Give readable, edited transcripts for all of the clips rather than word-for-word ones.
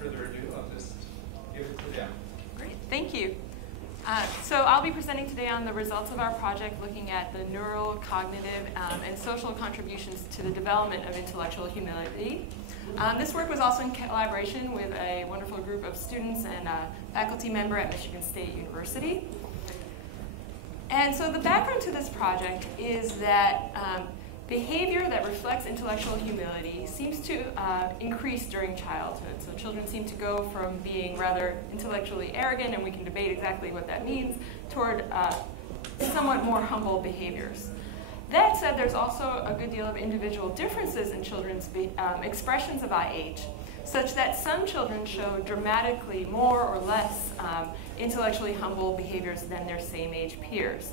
further ado, I'll just give it to them. Great, thank you. So I'll be presenting today on the results of our project looking at the neural, cognitive, and social contributions to the development of intellectual humility. This work was also in collaboration with a wonderful group of students and a faculty member at Michigan State University. And so the background to this project is that behavior that reflects intellectual humility seems to increase during childhood. So children seem to go from being rather intellectually arrogant, and we can debate exactly what that means, toward somewhat more humble behaviors. That said, there's also a good deal of individual differences in children's expressions of IH, such that some children show dramatically more or less intellectually humble behaviors than their same age peers.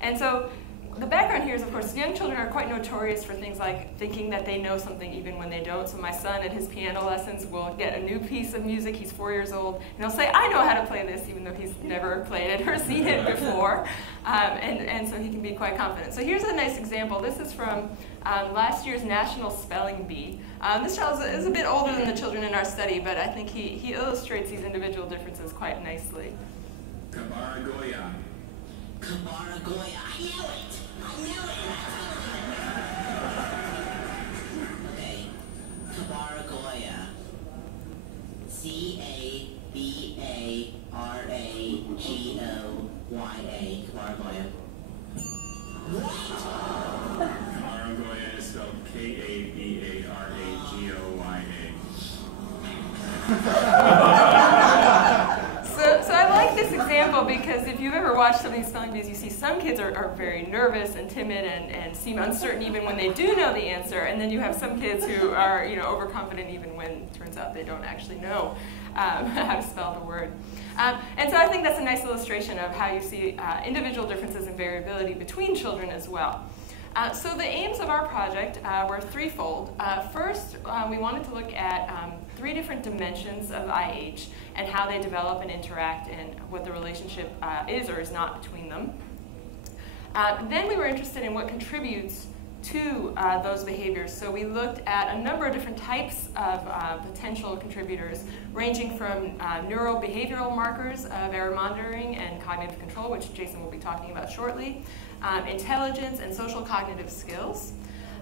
And so the background here is, of course, young children are quite notorious for things like thinking that they know something even when they don't. So my son at his piano lessons will get a new piece of music. He's 4 years old, and he'll say, I know how to play this, even though he's never played it or seen it before. And so he can be quite confident. So here's a nice example. This is from last year's National Spelling Bee. This child is a bit older than the children in our study, but I think he illustrates these individual differences quite nicely. Kabaragoya. Kabaragoya. I knew it! I knew it! Okay. Kabaragoya. C-A-B-A-R-A-G-O-Y-A. Kabaragoya. What? Kabaragoya is spelled K-A-B-A-R-A-G-O-Y-A. So I like this example because if you've ever watched some of these spelling bees, you see some kids are very nervous and timid and seem uncertain even when they do know the answer, and then you have some kids who are overconfident even when it turns out they don't actually know how to spell the word. And so I think that's a nice illustration of how you see individual differences and variability between children as well. So the aims of our project were threefold. First, we wanted to look at 3 different dimensions of IH and how they develop and interact and what the relationship is or is not between them. Then we were interested in what contributes to those behaviors. So we looked at a number of different types of potential contributors, ranging from neurobehavioral markers of error monitoring and cognitive control, which Jason will be talking about shortly, intelligence and social cognitive skills.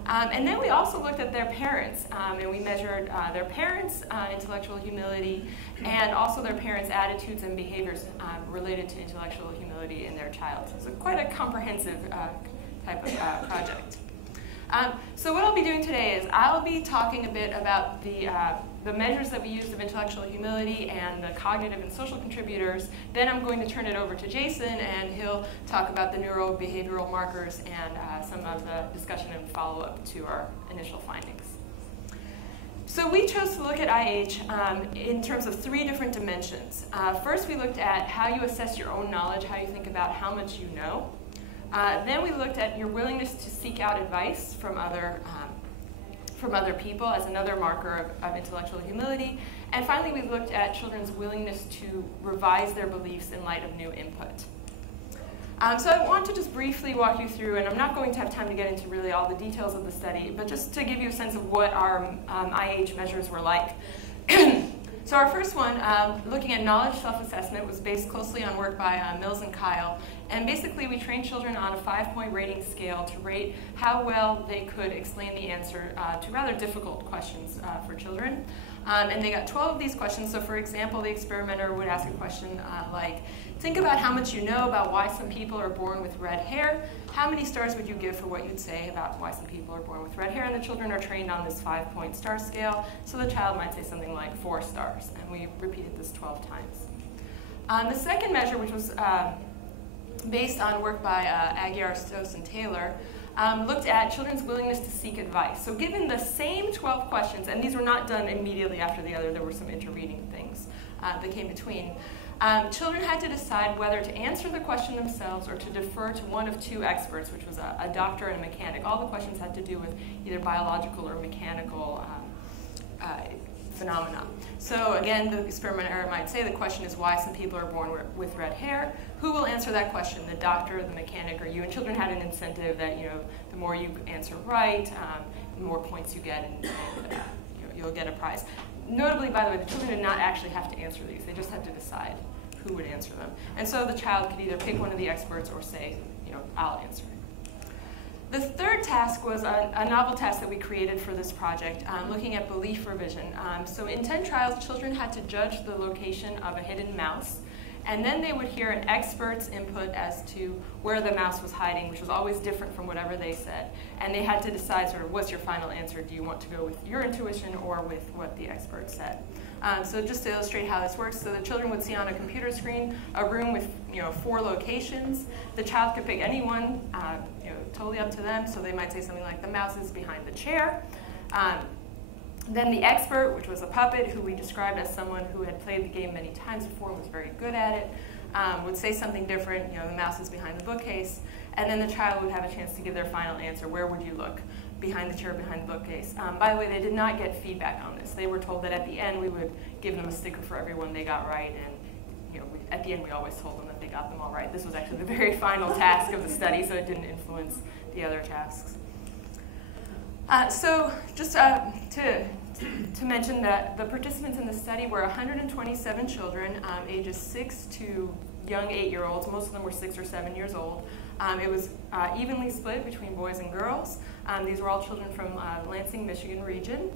And then we also looked at their parents, and we measured their parents' intellectual humility and also their parents' attitudes and behaviors related to intellectual humility in their child. So it's quite a comprehensive type of project. So what I'll be doing today is I'll be talking a bit about the measures that we used of intellectual humility and the cognitive and social contributors. Then I'm going to turn it over to Jason, and he'll talk about the neurobehavioral markers and some of the discussion and follow-up to our initial findings. So we chose to look at IH in terms of 3 different dimensions. First, we looked at how you assess your own knowledge, how you think about how much you know. Then we looked at your willingness to seek out advice from other people as another marker of intellectual humility. And finally, we looked at children's willingness to revise their beliefs in light of new input. So I want to just briefly walk you through, and I'm not going to have time to get into really all the details of the study, but just to give you a sense of what our IH measures were like. So our first one, looking at knowledge self-assessment, was based closely on work by Mills and Kyle. And basically, we trained children on a 5-point rating scale to rate how well they could explain the answer to rather difficult questions for children. And they got 12 of these questions. So for example, the experimenter would ask a question like, think about how much you know about why some people are born with red hair. How many stars would you give for what you'd say about why some people are born with red hair? And the children are trained on this 5-point star scale. So the child might say something like 4 stars. And we repeated this 12 times. The second measure, which was based on work by Aguiar, Stoss, and Taylor, looked at children's willingness to seek advice. So given the same 12 questions, and these were not done immediately after the other, there were some intervening things that came between, children had to decide whether to answer the question themselves or to defer to one of 2 experts, which was a doctor and a mechanic. All the questions had to do with either biological or mechanical phenomena. So again, the experimenter might say the question is why some people are born with red hair. Who will answer that question, the doctor, the mechanic, or you? And children had an incentive that the more you answer right, the more points you get, and you'll get a prize. Notably, by the way, the children did not actually have to answer these. They just had to decide who would answer them. And so the child could either pick one of the experts or say, I'll answer. The third task was a novel task that we created for this project, looking at belief revision. So in 10 trials, children had to judge the location of a hidden mouse, and then they would hear an expert's input as to where the mouse was hiding, which was always different from whatever they said. And they had to decide sort of, what's your final answer? Do you want to go with your intuition or with what the expert said? So just to illustrate how this works, so the children would see on a computer screen a room with 4 locations. The child could pick any one, totally up to them. So they might say something like, the mouse is behind the chair. Then the expert, which was a puppet, who we described as someone who had played the game many times before and was very good at it, would say something different, the mouse is behind the bookcase. And then the child would have a chance to give their final answer. Where would you look? Behind the chair, behind the bookcase. By the way, they did not get feedback on this. They were told that at the end we would give them a sticker for every one they got right, and at the end we always told them that they got them all right. This was actually the very final task of the study, so it didn't influence the other tasks. So just to mention that the participants in the study were 127 children, ages 6 to young 8-year-olds. Most of them were 6 or 7 years old. It was evenly split between boys and girls. These were all children from Lansing, Michigan region.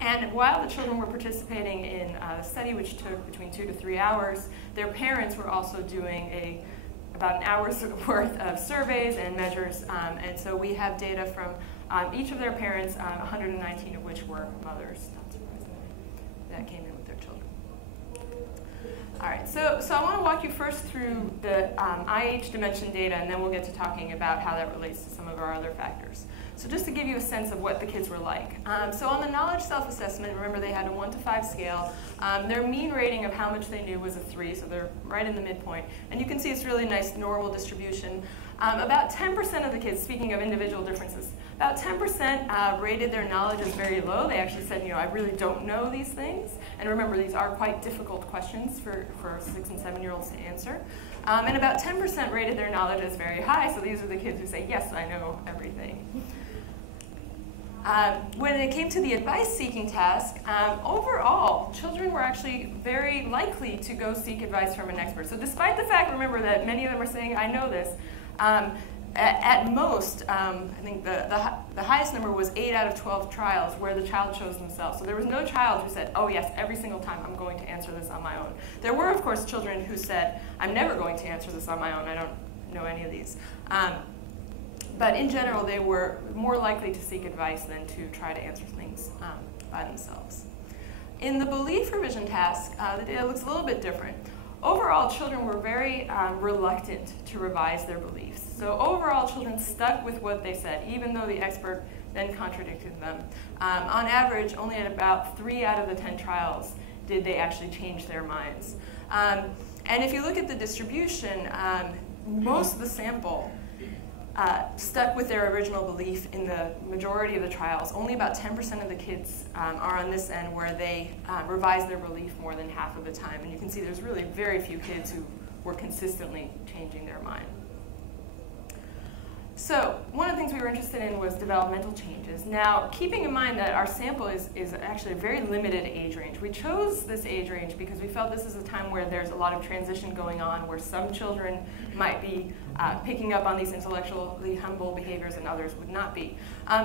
And while the children were participating in the study, which took between 2 to 3 hours, their parents were also doing about an hour's worth of surveys and measures. And so we have data from each of their parents, 119 of which were mothers, not surprisingly, that came in with their children. All right, so I want to walk you first through the IH dimension data, and then we'll get to talking about how that relates to some of our other factors. So just to give you a sense of what the kids were like. So on the knowledge self-assessment, remember they had a 1 to 5 scale. Their mean rating of how much they knew was a 3, so they're right in the midpoint. And you can see it's really nice normal distribution. About 10% of the kids, speaking of individual differences, about 10% rated their knowledge as very low. They actually said, I really don't know these things. And remember, these are quite difficult questions for 6 and 7-year-olds to answer. And about 10% rated their knowledge as very high. So these are the kids who say, yes, I know everything. When it came to the advice-seeking task, overall, children were actually very likely to go seek advice from an expert. So despite the fact, remember, that many of them are saying, I know this, at most, I think the highest number was 8 out of 12 trials where the child chose themselves. So there was no child who said, oh yes, every single time I'm going to answer this on my own. There were, of course, children who said, I'm never going to answer this on my own. I don't know any of these. But in general, they were more likely to seek advice than to try to answer things by themselves. In the belief revision task, the data looks a little bit different. Overall, children were very reluctant to revise their beliefs. So overall, children stuck with what they said, even though the expert then contradicted them. On average, only at about 3 out of the 10 trials did they actually change their minds. And if you look at the distribution, most of the sample stuck with their original belief in the majority of the trials. Only about 10% of the kids are on this end where they revise their belief more than half of the time. And you can see there's really very few kids who were consistently changing their mind. So one of the things we were interested in was developmental changes. Now, keeping in mind that our sample is actually a very limited age range. We chose this age range because we felt this is a time where there's a lot of transition going on, where some children might be picking up on these intellectually humble behaviors and others would not be.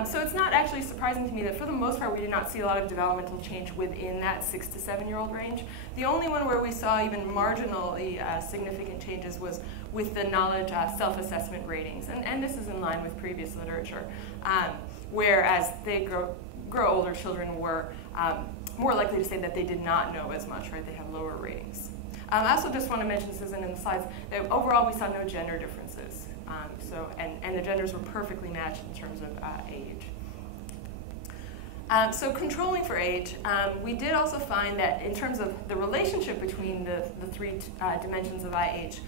So it's not actually surprising to me that for the most part we did not see a lot of developmental change within that 6 to 7-year-old range. The only one where we saw even marginally significant changes was with the knowledge self-assessment ratings. And this is in line with previous literature, where as they grow older, children were more likely to say that they did not know as much, right? They have lower ratings. I also just want to mention, this isn't in the slides, that overall we saw no gender differences. And the genders were perfectly matched in terms of age. So controlling for age, we did also find that in terms of the relationship between the 3 dimensions of IH,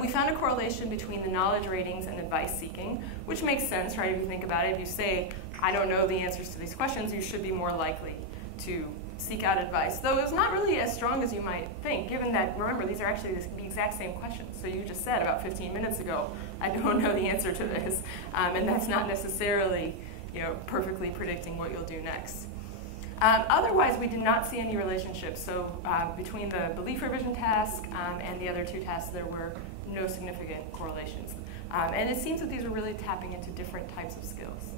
we found a correlation between the knowledge ratings and advice seeking, which makes sense, right? If you think about it, if you say, I don't know the answers to these questions, you should be more likely to seek out advice. Though it's not really as strong as you might think, given that, remember, these are actually the exact same questions. So you just said about 15 minutes ago, I don't know the answer to this, and that's not necessarily perfectly predicting what you'll do next. Otherwise, we did not see any relationship. So between the belief revision task and the other two tasks, there were no significant correlations. And it seems that these are really tapping into different types of skills.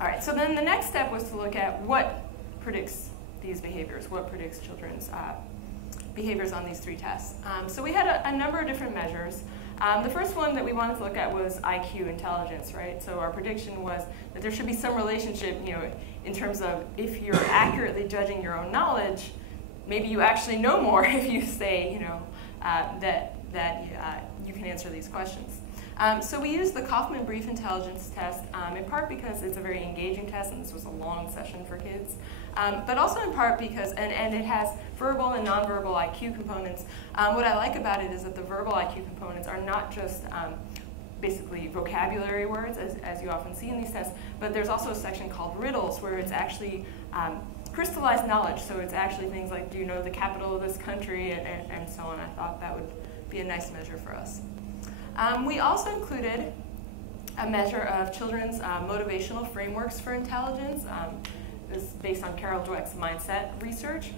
All right, so then the next step was to look at what predicts these behaviors, what predicts children's behaviors on these three tests. So we had a number of different measures. The first one that we wanted to look at was IQ, intelligence, right? So our prediction was that there should be some relationship, in terms of if you're accurately judging your own knowledge, maybe you actually know more if you say, that you can answer these questions. So we used the Kaufman Brief Intelligence Test, in part because it's a very engaging test, and this was a long session for kids, but also in part because, and it has verbal and nonverbal IQ components. What I like about it is that the verbal IQ components are not just basically vocabulary words, as you often see in these tests, but there's also a section called riddles, where it's actually crystallized knowledge. So it's actually things like, do you know the capital of this country, and so on. I thought that would be a nice measure for us. We also included a measure of children's motivational frameworks for intelligence. This is based on Carol Dweck's mindset research.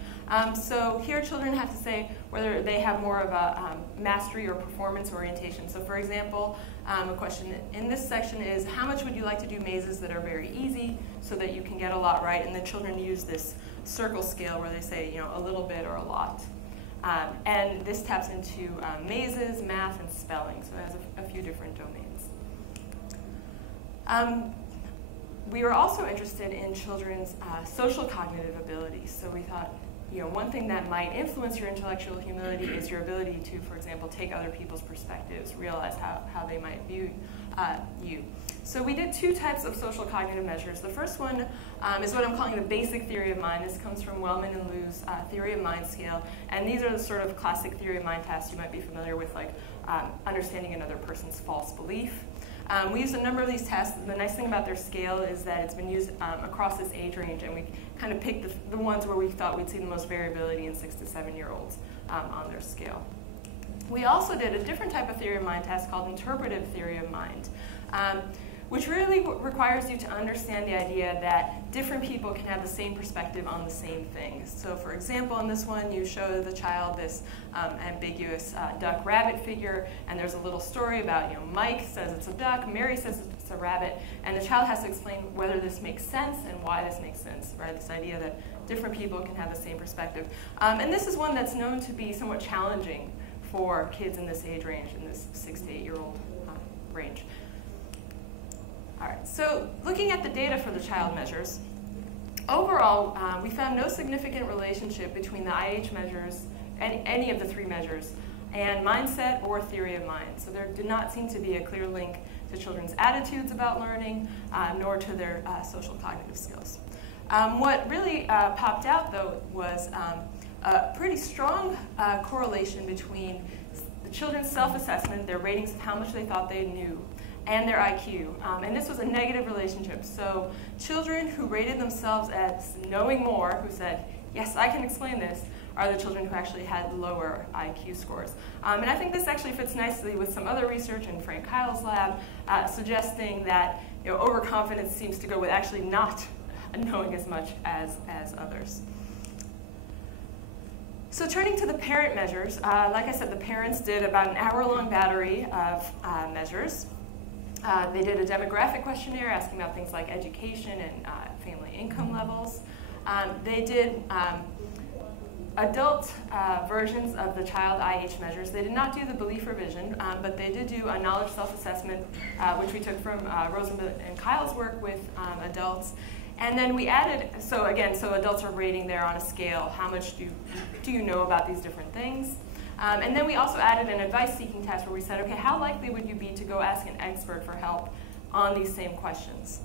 So here children have to say whether they have more of a mastery or performance orientation. So for example, a question in this section is, how much would you like to do mazes that are very easy so that you can get a lot right? And the children use this circle scale where they say, a little bit or a lot. And this taps into mazes, math, and spelling, so it has a few different domains. We were also interested in children's social cognitive abilities. So we thought, one thing that might influence your intellectual humility is your ability to, for example, take other people's perspectives, realize how they might view you. So we did two types of social cognitive measures. The first one is what I'm calling the basic theory of mind. This comes from Wellman and Liu's theory of mind scale. And these are the sort of classic theory of mind tasks you might be familiar with, like understanding another person's false belief. We used a number of these tests. The nice thing about their scale is that it's been used across this age range, and we kind of picked the ones where we thought we'd see the most variability in 6 to 7-year-olds on their scale. We also did a different type of theory of mind test called interpretive theory of mind, which really requires you to understand the idea that different people can have the same perspective on the same thing. So for example, in this one, you show the child this ambiguous duck-rabbit figure, and there's a little story about, Mike says it's a duck, Mary says it's a rabbit, and the child has to explain whether this makes sense and why this makes sense, right? This idea that different people can have the same perspective. And this is one that's known to be somewhat challenging for kids in this age range, in this 6 to 8-year-old range. All right, so looking at the data for the child measures, overall, we found no significant relationship between the IH measures, any of the three measures, and mindset or theory of mind. So there did not seem to be a clear link to children's attitudes about learning, nor to their social cognitive skills. What really popped out, though, was a pretty strong correlation between the children's self-assessment, their ratings of how much they thought they knew, and their IQ. And this was a negative relationship. So children who rated themselves as knowing more, who said, yes, I can explain this, are the children who actually had lower IQ scores. And I think this actually fits nicely with some other research in Frank Kyle's lab, suggesting that overconfidence seems to go with actually not knowing as much as others. So turning to the parent measures, like I said, the parents did about an hour-long battery of measures. They did a demographic questionnaire asking about things like education and family income levels. They did adult versions of the child IH measures. They did not do the belief revision, but they did do a knowledge self-assessment, which we took from Rosenblatt and Kyle's work with adults. And then we added, so adults are rating there on a scale, how much do you know about these different things? And then we also added an advice-seeking test where we said, okay, how likely would you be to go ask an expert for help on these same questions?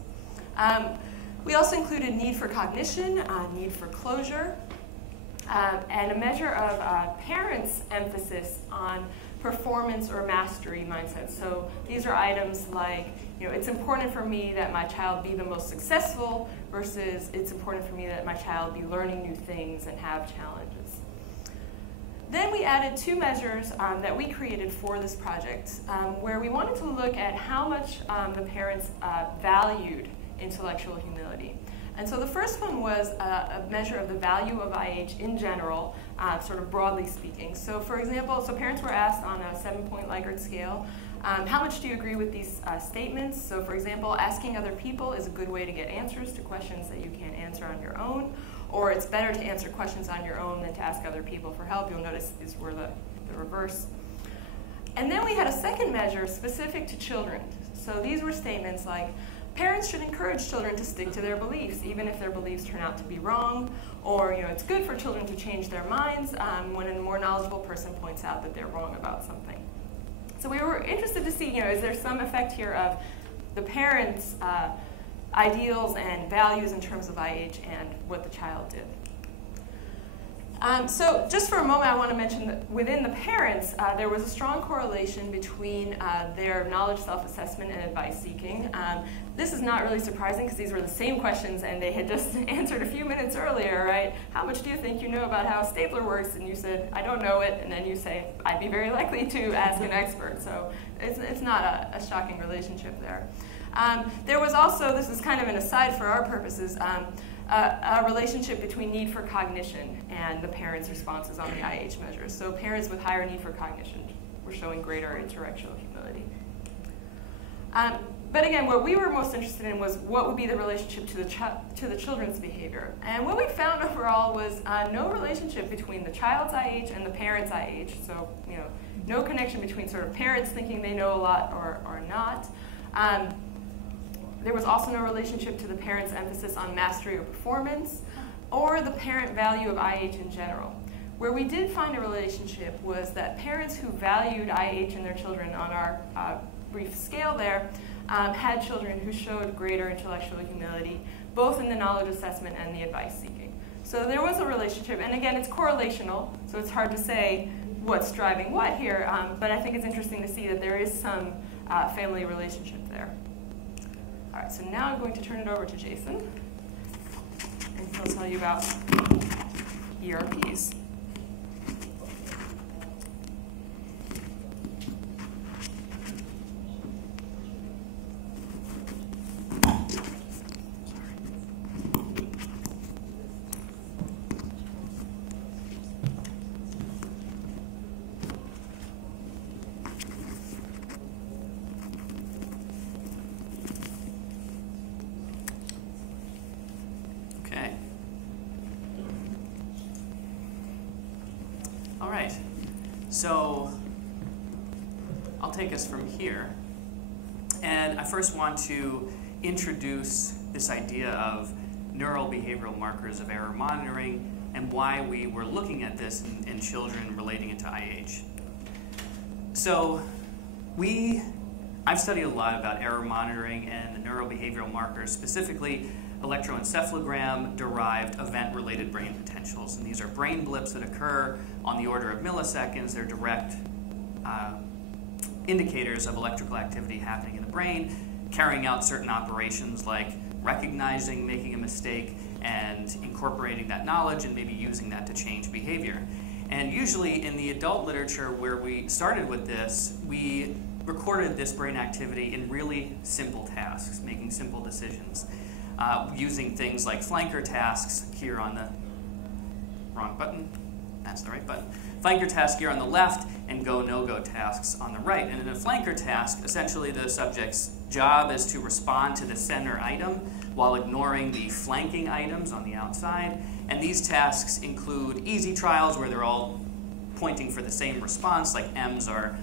We also included need for cognition, need for closure, and a measure of parents' emphasis on performance or mastery mindset. So these are items like, it's important for me that my child be the most successful versus it's important for me that my child be learning new things and have challenges. Then we added two measures that we created for this project where we wanted to look at how much the parents valued intellectual humility. And so the first one was a measure of the value of IH in general, sort of broadly speaking. So for example, parents were asked on a 7-point Likert scale, how much do you agree with these statements? So for example, asking other people is a good way to get answers to questions that you can't answer on your own, or it's better to answer questions on your own than to ask other people for help. You'll notice these were the reverse. And then we had a second measure specific to children. So these were statements like, parents should encourage children to stick to their beliefs, even if their beliefs turn out to be wrong, or it's good for children to change their minds when a more knowledgeable person points out that they're wrong about something. So we were interested to see, is there some effect here of the parents' ideals and values in terms of IH and what the child did. So just for a moment, I want to mention that within the parents, there was a strong correlation between their knowledge self-assessment and advice seeking. This is not really surprising because these were the same questions and they had just answered a few minutes earlier, right? How much do you think you know about how a stapler works? And you said, I don't know it. And then you say, I'd be very likely to ask an expert. So it's not a shocking relationship there. There was also, this is kind of an aside for our purposes, a relationship between need for cognition and the parents' responses on the IH measures. So parents with higher need for cognition were showing greater intellectual humility. But again, what we were most interested in was what would be the relationship to the children's behavior. And what we found overall was no relationship between the child's IH and the parent's IH. So no connection between sort of parents thinking they know a lot or not. There was also no relationship to the parent's emphasis on mastery or performance, or the parent value of IH in general. Where we did find a relationship was that parents who valued IH in their children on our brief scale there had children who showed greater intellectual humility, both in the knowledge assessment and the advice seeking. So there was a relationship, and again, it's correlational, so it's hard to say what's driving what here, but I think it's interesting to see that there is some family relationship there. All right, so now I'm going to turn it over to Jason, and he'll tell you about ERPs. So I'll take us from here. And I first want to introduce this idea of neural behavioral markers of error monitoring and why we were looking at this in children relating it to IH. So I've studied a lot about error monitoring and the neurobehavioral markers, specifically electroencephalogram-derived event-related brain potentials. And these are brain blips that occur on the order of milliseconds. They're direct indicators of electrical activity happening in the brain, carrying out certain operations like recognizing, making a mistake, and incorporating that knowledge and maybe using that to change behavior. And usually in the adult literature where we started with this, we recorded this brain activity in really simple tasks, making simple decisions. Using things like flanker tasks here on the wrong button, that's the right button. Flanker task here on the left and go, no-go tasks on the right. And in a flanker task, essentially the subject's job is to respond to the center item while ignoring the flanking items on the outside. And these tasks include easy trials where they're all pointing for the same response, like M's are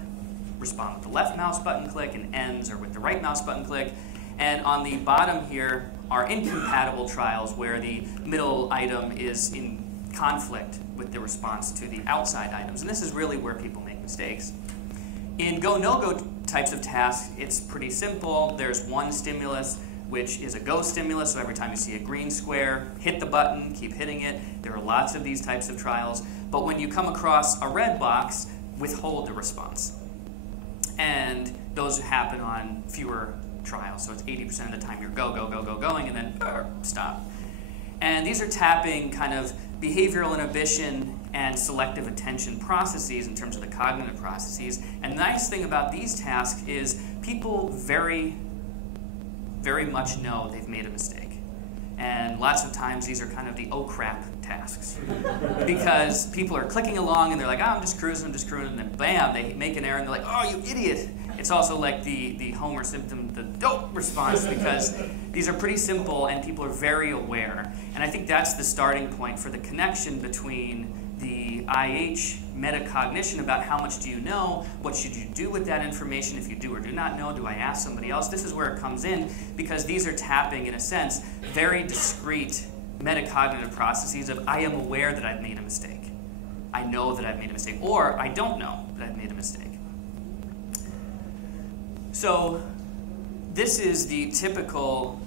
respond with the left mouse button click and N's are with the right mouse button click. And on the bottom here are incompatible trials where the middle item is in conflict with the response to the outside items. And this is really where people make mistakes. In go, no-go types of tasks, it's pretty simple. There's one stimulus, which is a go stimulus, so every time you see a green square, hit the button, keep hitting it. There are lots of these types of trials. But when you come across a red box, withhold the response. And those happen on fewer trials. So it's 80% of the time you're going, and then stop. And these are tapping kind of behavioral inhibition and selective attention processes in terms of the cognitive processes. And the nice thing about these tasks is people very, very much know they've made a mistake. And lots of times these are kind of the oh crap tasks. Because people are clicking along and they're like, oh, I'm just cruising, and then bam, they make an error and they're like, oh, you idiot. It's also like the Homer Simpson, the dope response, because these are pretty simple and people are very aware. And I think that's the starting point for the connection between the IH metacognition about how much do you know, what should you do with that information if you do or do not know, do I ask somebody else? This is where it comes in, because these are tapping, in a sense, very discrete metacognitive processes of I am aware that I've made a mistake. I know that I've made a mistake, or I don't know that I've made a mistake. So this is the typical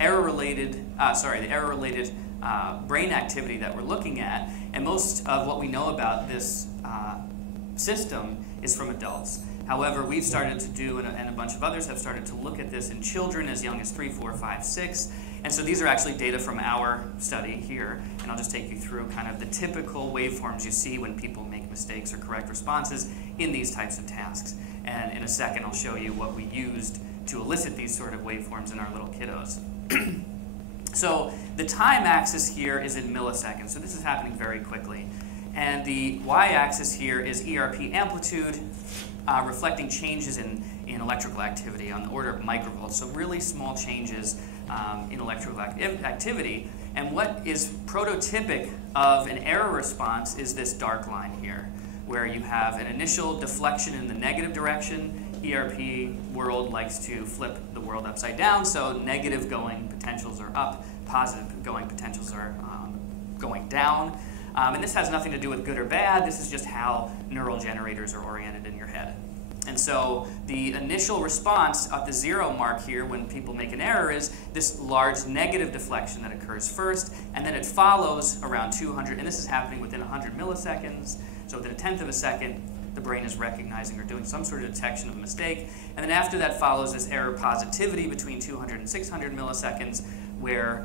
error-related brain activity that we're looking at, and most of what we know about this system is from adults. However, we've started to do, and a bunch of others have started to look at this in children as young as 3, 4, 5, 6, and so these are actually data from our study here, and I'll just take you through kind of the typical waveforms you see when people make mistakes or correct responses in these types of tasks. And in a second, I'll show you what we used to elicit these sort of waveforms in our little kiddos. So the time axis here is in milliseconds, so this is happening very quickly. And the y-axis here is ERP amplitude, reflecting changes in electrical activity on the order of microvolts, so really small changes in electrical activity. And what is prototypic of an error response is this dark line here, where you have an initial deflection in the negative direction. ERP world likes to flip the world upside down, so negative going potentials are up, positive going potentials are going down. And this has nothing to do with good or bad, this is just how neural generators are oriented in your head. And so the initial response at the 0 mark here when people make an error is this large negative deflection that occurs first, and then it follows around 200, and this is happening within 100 milliseconds, so within a tenth of a second, the brain is recognizing or doing some sort of detection of a mistake. And then after that follows this error positivity between 200 and 600 milliseconds, where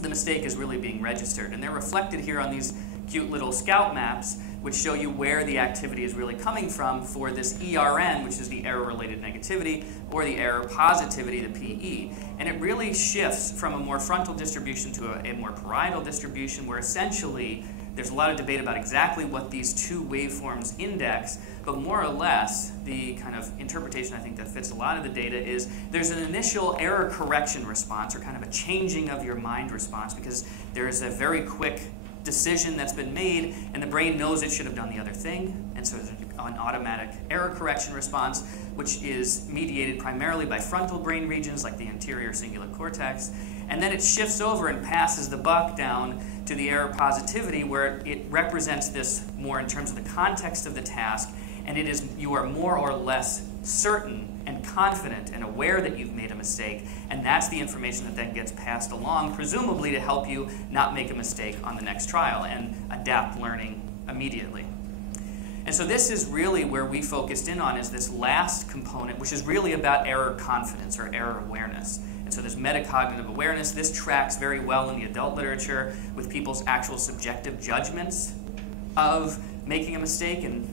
the mistake is really being registered. And they're reflected here on these cute little scout maps, which show you where the activity is really coming from for this ERN, which is the error-related negativity, or the error positivity, the PE. And it really shifts from a more frontal distribution to a more parietal distribution, where essentially there's a lot of debate about exactly what these two waveforms index, but more or less, the kind of interpretation I think that fits a lot of the data is there's an initial error correction response, or kind of a changing of your mind response, because there's a very quick decision that's been made, and the brain knows it should have done the other thing, and so there's an automatic error correction response, which is mediated primarily by frontal brain regions like the anterior cingulate cortex, and then it shifts over and passes the buck down to the error positivity, where it represents this more in terms of the context of the task, and it is you are more or less certain and confident and aware that you've made a mistake, and that's the information that then gets passed along, presumably to help you not make a mistake on the next trial and adapt learning immediately. And so this is really where we focused in on, is this last component, which is really about error confidence or error awareness. And so there's metacognitive awareness. This tracks very well in the adult literature with people's actual subjective judgments of making a mistake and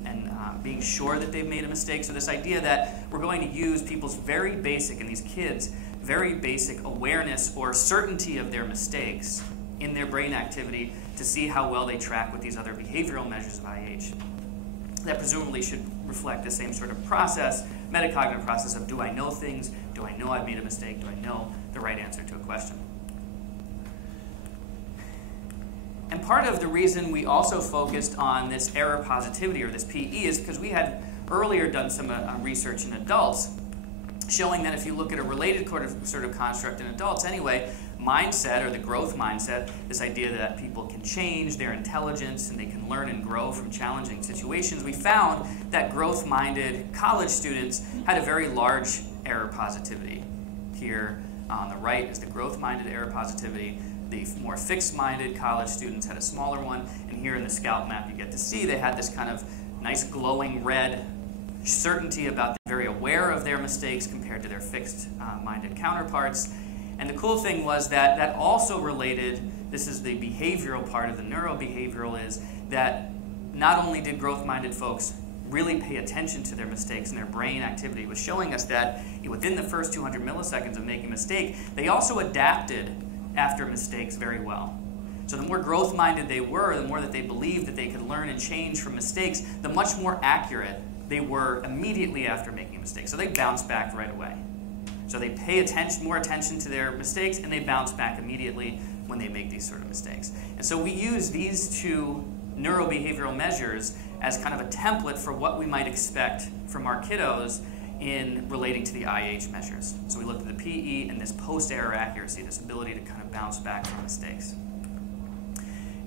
being sure that they've made a mistake. So this idea that we're going to use people's very basic, and these kids, very basic awareness or certainty of their mistakes in their brain activity to see how well they track with these other behavioral measures of IH. That presumably should reflect the same sort of process, metacognitive process of, do I know things? Do I know I've made a mistake? Do I know the right answer to a question? And part of the reason we also focused on this error positivity, or this PE, is because we had earlier done some research in adults showing that if you look at a related sort of construct in adults anyway, mindset, or the growth mindset, this idea that people can change their intelligence and they can learn and grow from challenging situations, we found that growth-minded college students had a very large error positivity. Here on the right is the growth-minded error positivity. The more fixed-minded college students had a smaller one, and here in the scout map you get to see they had this kind of nice glowing red certainty about them, very aware of their mistakes compared to their fixed-minded counterparts. And the cool thing was that that also related, this is the behavioral part of the neurobehavioral, is that not only did growth-minded folks really pay attention to their mistakes and their brain activity. It was showing us that within the first 200 milliseconds of making a mistake, they also adapted after mistakes very well. So the more growth-minded they were, the more that they believed that they could learn and change from mistakes, the much more accurate they were immediately after making a mistake. So they bounced back right away. So they pay more attention to their mistakes, and they bounce back immediately when they make these sort of mistakes. And so we use these two neurobehavioral measures as kind of a template for what we might expect from our kiddos in relating to the IH measures. So we looked at the PE and this post-error accuracy, this ability to kind of bounce back from mistakes.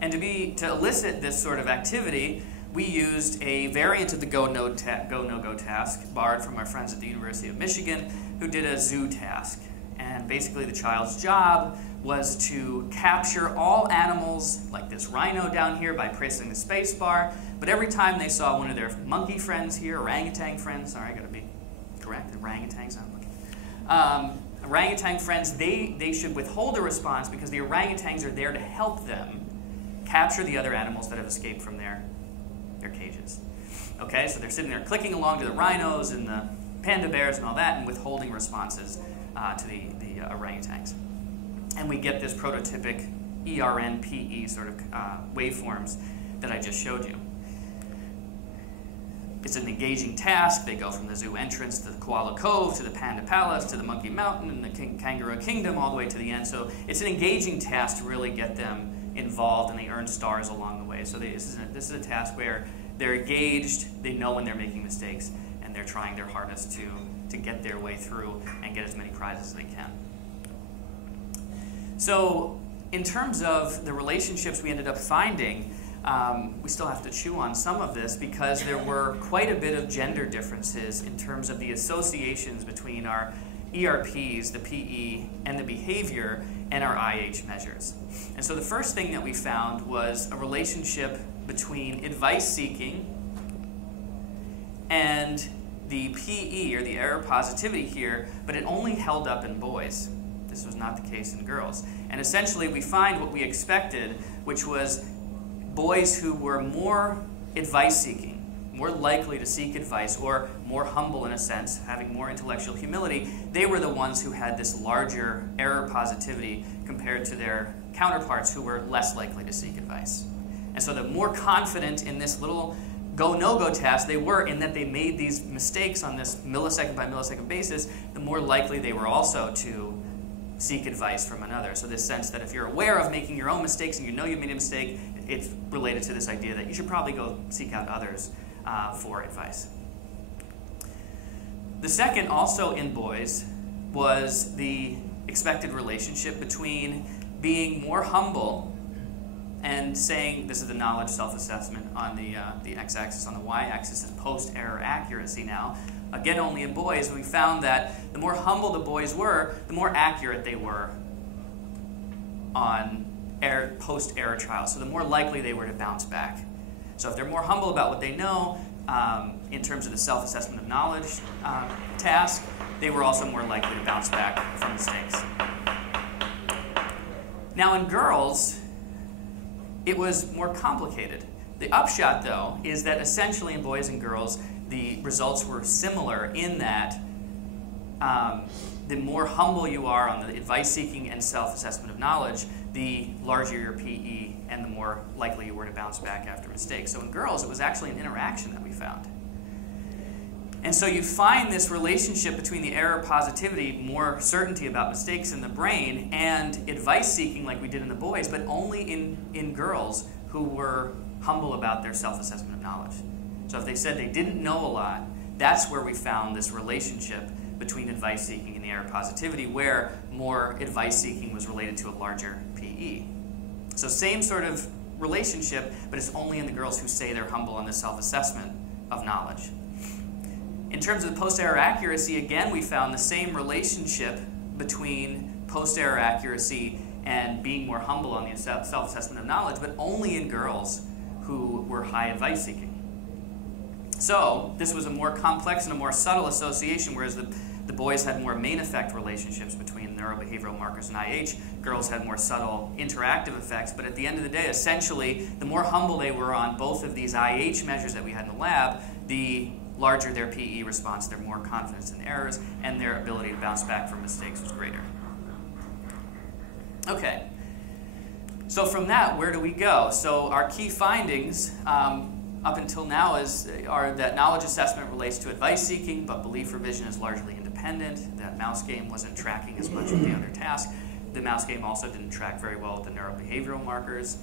And to elicit this sort of activity, we used a variant of the go-no-go task borrowed from our friends at the University of Michigan who did a zoo task. And basically the child's job was to capture all animals, like this rhino down here, by pressing the space bar. But every time they saw one of their monkey friends here, orangutan friends, sorry, I gotta be correct, orangutans, I'm looking. Orangutan friends, they should withhold a response because the orangutans are there to help them capture the other animals that have escaped from their cages. Okay, so they're sitting there clicking along to the rhinos and the panda bears and all that and withholding responses to the orangutans. And we get this prototypic ERNPE sort of waveforms that I just showed you. It's an engaging task. They go from the zoo entrance to the koala cove, to the panda palace, to the monkey mountain, and the kangaroo kingdom, all the way to the end. So it's an engaging task to really get them involved, and they earn stars along the way. So this is a task where they're engaged, they know when they're making mistakes, and they're trying their hardest to get their way through and get as many prizes as they can. So in terms of the relationships we ended up finding, we still have to chew on some of this because there were quite a bit of gender differences in terms of the associations between our ERPs, the PE, and the behavior, and our IH measures. And so the first thing that we found was a relationship between advice seeking and the PE, or the error positivity here, but it only held up in boys. This was not the case in girls. And essentially we find what we expected, which was boys who were more advice seeking, more likely to seek advice, or more humble in a sense, having more intellectual humility, they were the ones who had this larger error positivity compared to their counterparts who were less likely to seek advice. And so the more confident in this little go-no-go task they were in that they made these mistakes on this millisecond by millisecond basis, the more likely they were also to seek advice from another. So this sense that if you're aware of making your own mistakes and you know you made a mistake, it's related to this idea that you should probably go seek out others for advice. The second, also in boys, was the expected relationship between being more humble and saying, this is the knowledge self-assessment on the x-axis, on the y-axis is post-error accuracy now. Again, only in boys, we found that the more humble the boys were, the more accurate they were on post-error trials. So the more likely they were to bounce back. So if they're more humble about what they know, in terms of the self-assessment of knowledge task, they were also more likely to bounce back from mistakes. Now in girls, it was more complicated. The upshot, though, is that essentially in boys and girls, the results were similar in that the more humble you are on the advice-seeking and self-assessment of knowledge, the larger your PE and the more likely you were to bounce back after mistakes. So in girls, it was actually an interaction that we found. And so you find this relationship between the error positivity, more certainty about mistakes in the brain, and advice-seeking like we did in the boys, but only in girls who were humble about their self-assessment of knowledge. So if they said they didn't know a lot, that's where we found this relationship between advice-seeking and the error positivity, where more advice-seeking was related to a larger PE. So same sort of relationship, but it's only in the girls who say they're humble on the self-assessment of knowledge. In terms of post-error accuracy, again, we found the same relationship between post-error accuracy and being more humble on the self-assessment of knowledge, but only in girls who were high advice-seeking. So this was a more complex and a more subtle association, whereas the The boys had more main effect relationships between neurobehavioral markers and IH. Girls had more subtle interactive effects. But at the end of the day, essentially, the more humble they were on both of these IH measures that we had in the lab, the larger their PE response, their more confidence in errors, and their ability to bounce back from mistakes was greater. Okay. So from that, where do we go? So our key findings up until now are that knowledge assessment relates to advice seeking, but belief revision is largely independent. That mouse game wasn't tracking as much of the other tasks. The mouse game also didn't track very well with the neurobehavioral markers.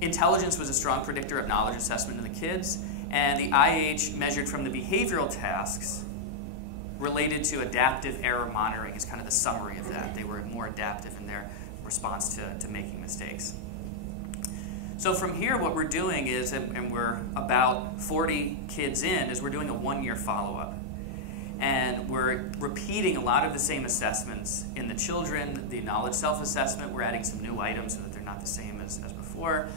Intelligence was a strong predictor of knowledge assessment in the kids, and the IH measured from the behavioral tasks related to adaptive error monitoring is kind of the summary of that. They were more adaptive in their response to making mistakes. So from here, what we're doing is, and we're about 40 kids in, is we're doing a 1-year follow-up. And we're repeating a lot of the same assessments in the children. The knowledge self-assessment, we're adding some new items so that they're not the same as before.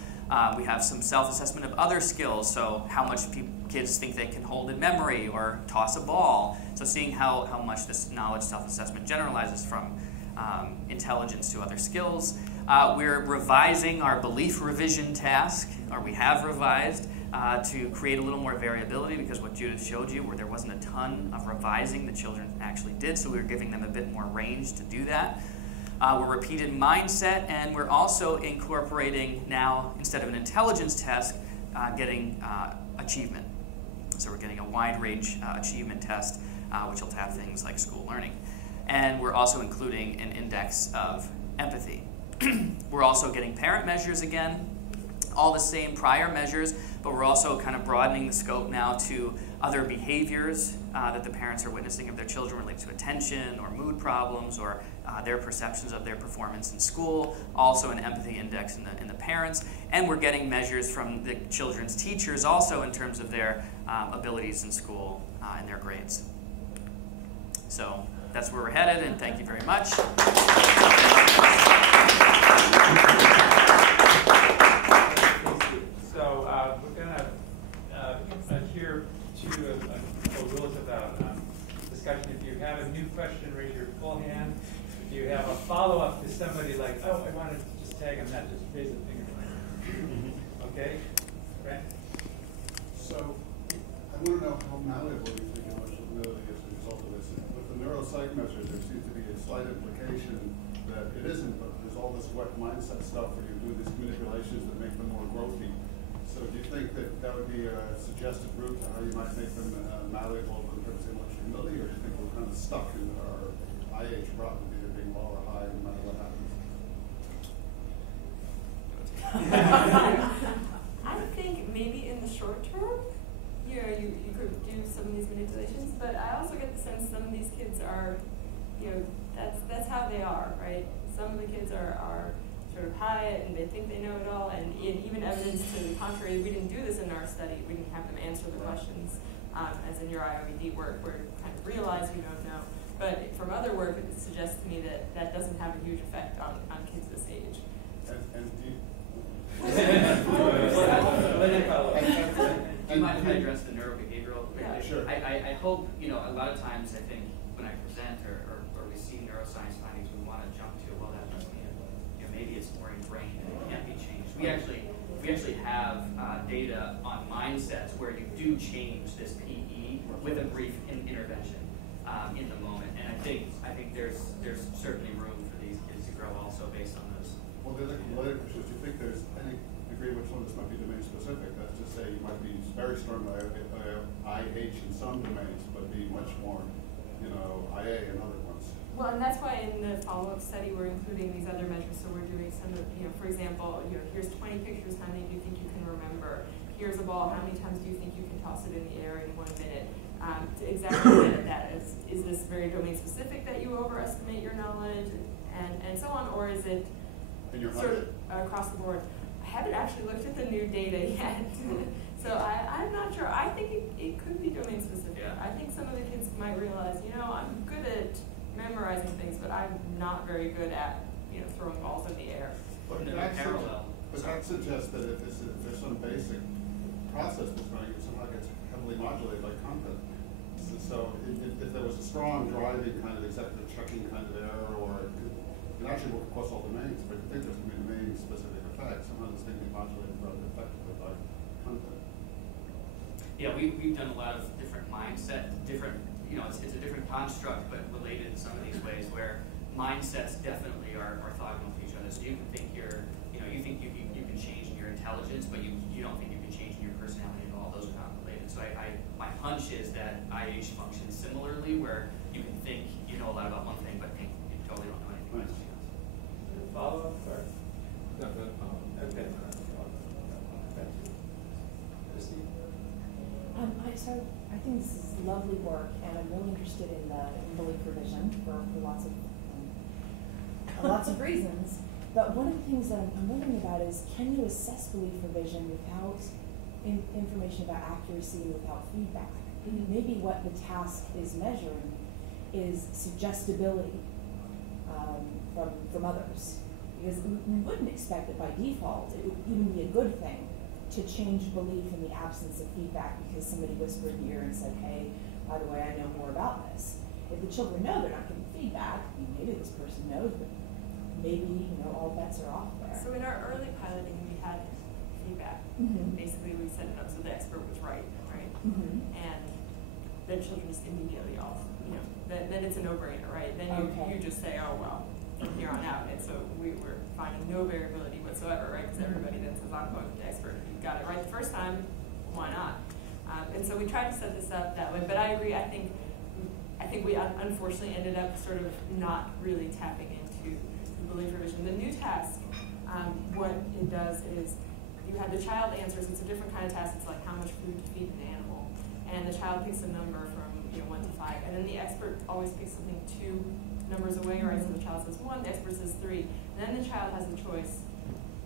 We have some self-assessment of other skills, so how much kids think they can hold in memory or toss a ball. So seeing how much this knowledge self-assessment generalizes from intelligence to other skills. We're revising our belief revision task, or we have revised, to create a little more variability, because what Judith showed you, where there wasn't a ton of revising, the children actually did, so we were giving them a bit more range to do that. We're repeated mindset, and we're also incorporating now, instead of an intelligence test, getting achievement. So we're getting a wide range achievement test, which will have things like school learning. And we're also including an index of empathy. We're also getting parent measures again, all the same prior measures, but we're also kind of broadening the scope now to other behaviors that the parents are witnessing of their children related to attention or mood problems or their perceptions of their performance in school, also an empathy index in the parents, and we're getting measures from the children's teachers also in terms of their abilities in school and their grades. So that's where we're headed, and thank you very much. So we're going to adhere to a rules about discussion. If you have a new question, raise your full hand. If you have a follow-up to somebody like, oh, I want to just tag on that, just raise a finger. Okay? Right? So I want to know how malleable you think emotional ability is as a result of this. With the neuropsych measures, there seems to be a slight implication that it isn't, but there's all this wet mindset stuff where you do these manipulations that make them more growthy. So do you think that that would be a suggested route to how you might make them malleable in terms of emotional ability, or do you think we're kind of stuck in our IH route of either being low or high no matter what happens? I think maybe in the short term, you could do some of these manipulations, but I also get the sense some of these kids are, that's how they are, right? Some of the kids are sort of high and they think they know it all, and even evidence to the contrary. We didn't do this in our study. We didn't have them answer the questions as in your IOED work, where you kind of realize you don't know. But from other work, it suggests to me that that doesn't have a huge effect on kids this age. And do you... Do you mind if I address the neurobehavioral? Yeah, sure. I hope, a lot of times I think when I present or we see neuroscience findings, we want to jump to, well, that must mean, maybe it's more ingrained and it can't be changed. We actually have data on mindsets where you do change this PE with a brief intervention in the moment. And I think there's certainly room for these kids to grow also based on those. Well, the other related question is, do you think there's any degree which one of this might be domain specific? That's to say you might be very strong by IH in some domains, but be much more, IA in other ones. Well, and that's why in the follow-up study we're including these other measures. So we're doing some of, for example, here's 20 pictures, how many do you think you can remember? Here's a ball, how many times do you think you can toss it in the air in 1 minute? To exactly get at that. Is this very domain specific that you overestimate your knowledge and so on, or is it sort of across the board? I haven't actually looked at the new data yet. So I'm not sure. I think it could be domain specific. Yeah. I think some of the kids might realize, I'm good at memorizing things, but I'm not very good at throwing balls in the air. But that suggests that if there's some basic process that's going, it somehow gets heavily modulated by content. So if there was a strong driving kind of executive checking kind of error, or it actually work across all domains, but I think there's going to be domain-specific effects. Sometimes this thing can be modulated rather effectively by content. Yeah, we've done a lot of different mindset, different, it's a different construct, but related in some of these ways where mindsets definitely are orthogonal to each other. So you can think you think you can change in your intelligence, but you don't think you can change in your personality at all. Those are not related. So my hunch is that IH functions similarly, where you can think you know a lot about one thing, but think you totally don't know anything about something else. Follow up or? No, Okay. Christy? I think this is lovely work, and I'm really interested in belief revision for lots of reasons. But one of the things that I'm wondering about is, can you assess belief revision without information about accuracy, without feedback? Mm-hmm. Maybe what the task is measuring is suggestibility from others. Because we wouldn't expect that by default it would even be a good thing to change belief in the absence of feedback because somebody whispered in your ear and said, hey, by the way, I know more about this. If the children know they're not getting feedback, maybe this person knows, but maybe all bets are off there. So in our early piloting, we had feedback. Mm-hmm. Basically, we set it up so the expert was right? Mm-hmm. And then children just immediately off. Then it's a no-brainer, right? Then you just say, oh well, from here on out. And so we were finding no variability whatsoever, right? Because everybody then says, I'm going with the expert. If you got it right the first time, why not? And so we tried to set this up that way. But I agree. I think we unfortunately ended up sort of not really tapping into belief revision. The new task, what it does is you have the child answers. It's a different kind of task. It's like how much food to feed an animal, and the child picks a number from 1 to 5, and then the expert always picks something 2 numbers away, right? So the child says 1, the expert says 3, and then the child has the choice: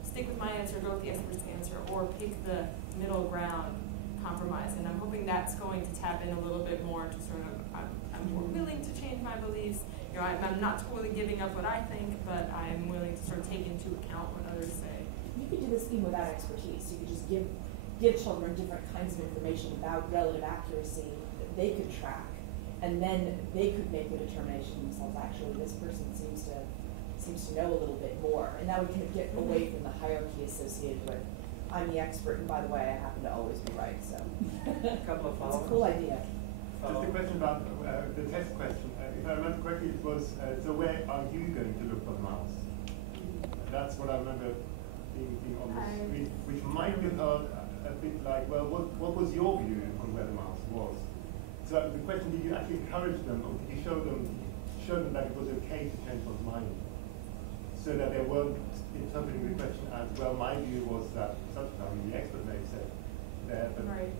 stick with my answer, go with the expert's answer, or pick the middle ground compromise. And I'm hoping that's going to tap in a little bit more to sort of I'm more willing to change my beliefs. I'm not totally giving up what I think, but I'm willing to sort of take into account what others say. You could do this even without expertise. You could just give children different kinds of information about relative accuracy that they could track, and then they could make the determination themselves. Actually, this person seems to know a little bit more, and that would kind of get away from the hierarchy associated with I'm the expert, and by the way, I happen to always be right. So, A couple of it's a cool idea. Just a question about the test question. If I remember correctly, it was, so where are you going to look for the mouse? That's what I remember being on the screen, which might be heard a bit like, well, what was your view on where the mouse was? So the question, did you actually encourage them, or did you show them that it was okay to change one's mind? So that they weren't interpreting the question as, well, my view was that such a time, the expert may have said there. But right.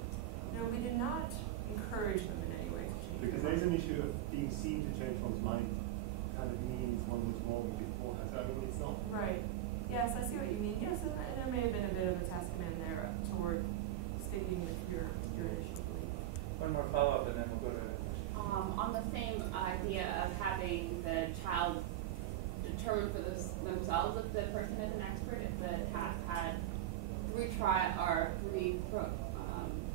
No, we did not encourage them in any way to change. Because there's an issue of being seen to change one's mind kind of means one was wrong beforehand. So I mean, it's not. Right. Yes, I see what you mean. Yes, and there may have been a bit of a task command there toward sticking with your initial belief. One more follow-up, and then we'll go to on the same idea of having the child determine for themselves if the person is an expert, if the task had three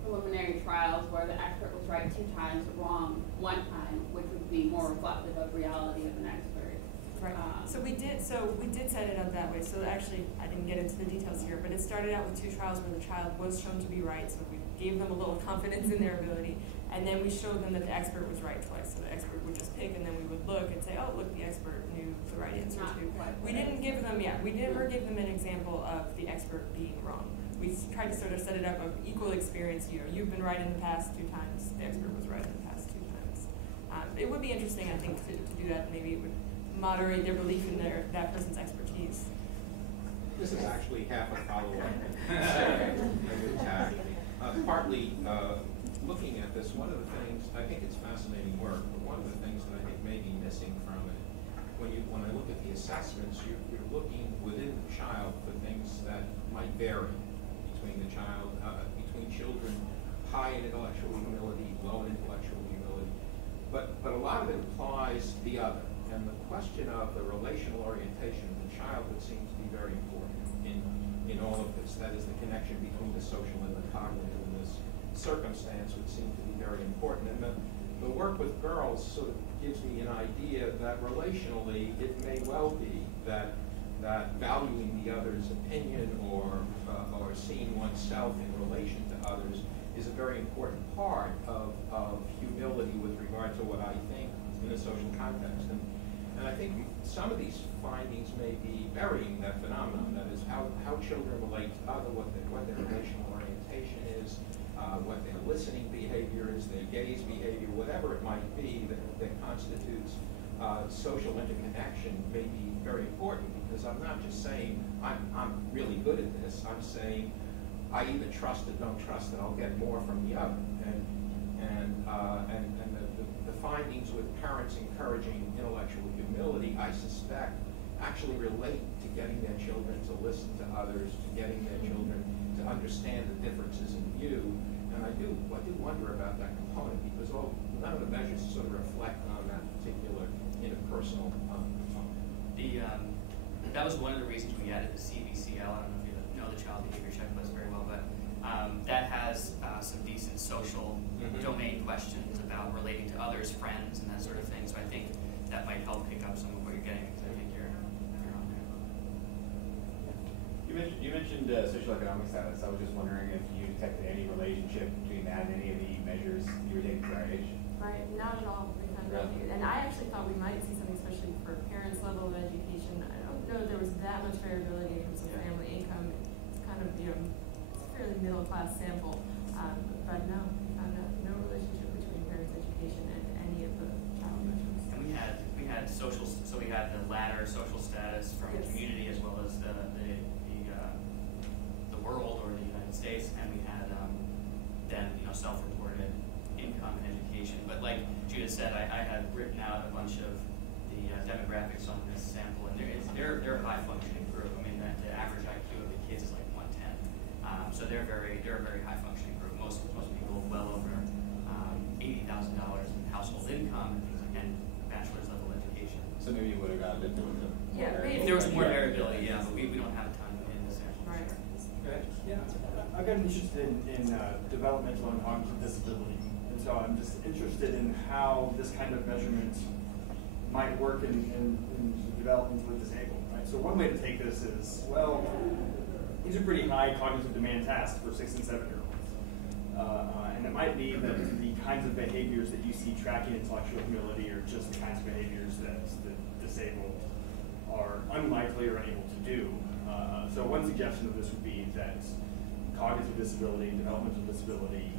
preliminary trials where the expert was right 2 times, wrong 1 time, which would be more reflective of reality of an expert. Right. So we did set it up that way. So actually, I didn't get into the details here, but it started out with 2 trials where the child was shown to be right. So we gave them a little confidence in their ability, and then we showed them that the expert was right twice. So the expert would just pick, and then we would look and say, oh, look, the expert knew the right answer too. We didn't give them, we never give them an example of the expert being wrong. We tried to sort of set it up of equal experience. You've been right in the past 2 times. The expert was right in the past 2 times. It would be interesting, I think, to do that. Maybe it would moderate their belief in that person's expertise. This is actually half a follow-up. Partly looking at this, one of the things, I think it's fascinating work, but one of the things that I think may be missing from it, when I look at the assessments, you're looking within the child for things that might vary between the child, between children, high in intellectual humility, low in intellectual humility, but a lot of it applies the other. And the question of the relational orientation of the child would seem to be very important in all of this. That is, the connection between the social and the cognitive in this circumstance would seem to be very important. And the work with girls sort of gives me an idea that relationally it may well be that valuing the other's opinion or seeing oneself in relation to others is a very important part of humility with regard to what I think in a social context. And I think some of these findings may be burying that phenomenon, that is how children relate to other, what their relational orientation is, what their listening behavior is, their gaze behavior, whatever it might be that constitutes social interconnection may be very important, because I'm not just saying I'm really good at this. I'm saying I either trust or don't trust that I'll get more from the other. And the findings with parents encouraging intellectual humility, I suspect, actually relate to getting their children to listen to others, to getting their children to understand the differences in view. And I do wonder about that component, because none of the measures sort of reflect on that particular interpersonal component. That was one of the reasons we added the CBCL. I don't know if you know the Child Behavior Checklist very well, but that has some decent social domain questions about relating to others, friends, and that sort of thing. So I think that might help pick up some of what you're getting, because I think you're on there. You mentioned socioeconomic status. I was just wondering if you detected any relationship between that and any of the measures you were taking for our age. Right, not at all. We found nothing. And I actually thought we might see something, especially for parents' level of education. I don't know if there was that much variability in terms of family income. It's kind of, it's a fairly middle-class sample. But no, we found no relationship between parents' education and any of the child measures. And we had social, so we had the latter social status from the community as well as the world or the United States, and we had then self-reported income and education. But like Judith said, I had written out a bunch of the demographics on this sample, and they're a high-functioning group. I mean, the average IQ of the kids is like 110, so they're a very high-functioning group. Most people well over $80,000 in household income and things like that, and bachelor's level education. So maybe you would have got a bit more. If there was more variability, yeah, but we don't have a ton in the sample. Right. Yeah, I've gotten interested in developmental and cognitive disability, and so I'm just interested in how this kind of measurement might work in development with disabled. Right. So one way to take this is, well, these are pretty high cognitive demand tasks for 6 and 7-year-olds, and it might be that the kinds of behaviors that you see tracking intellectual humility are just the kinds of behaviors that the disabled are unlikely or unable to do. So one suggestion of this would be that cognitive disability and developmental disability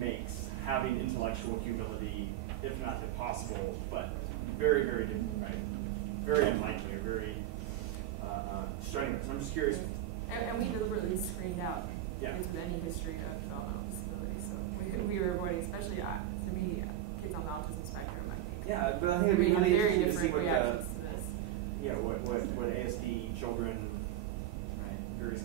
makes having intellectual humility, if not impossible, but very, very different, right? Very unlikely or very strenuous. I'm just curious. And we deliberately screened out kids with any history of developmental disability. So we were avoiding, especially to me, kids on the autism spectrum, I think. Yeah, but I think it'd be really very interesting to see different reactions to this. Yeah, what ASD children, right? Very, so.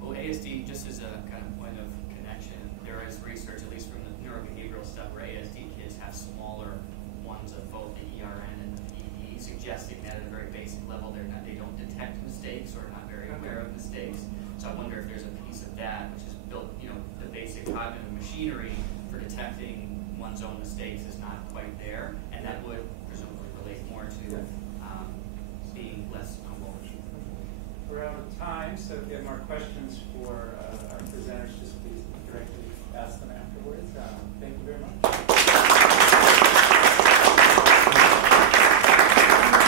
Well, ASD, just as a kind of point of connection, there is research, at least from the neurobehavioral stuff, where ASD kids have smaller ones of both the ERN and the EE, suggesting that at a very basic level, they don't detect mistakes or are not very aware of mistakes. So I wonder if there's a piece of that which is built, the basic cognitive machinery for detecting one's own mistakes is not quite there, and that would presumably relate more to being less humble. We're out of time, so if you have more questions for our presenters, just please directly ask them afterwards. Thank you very much.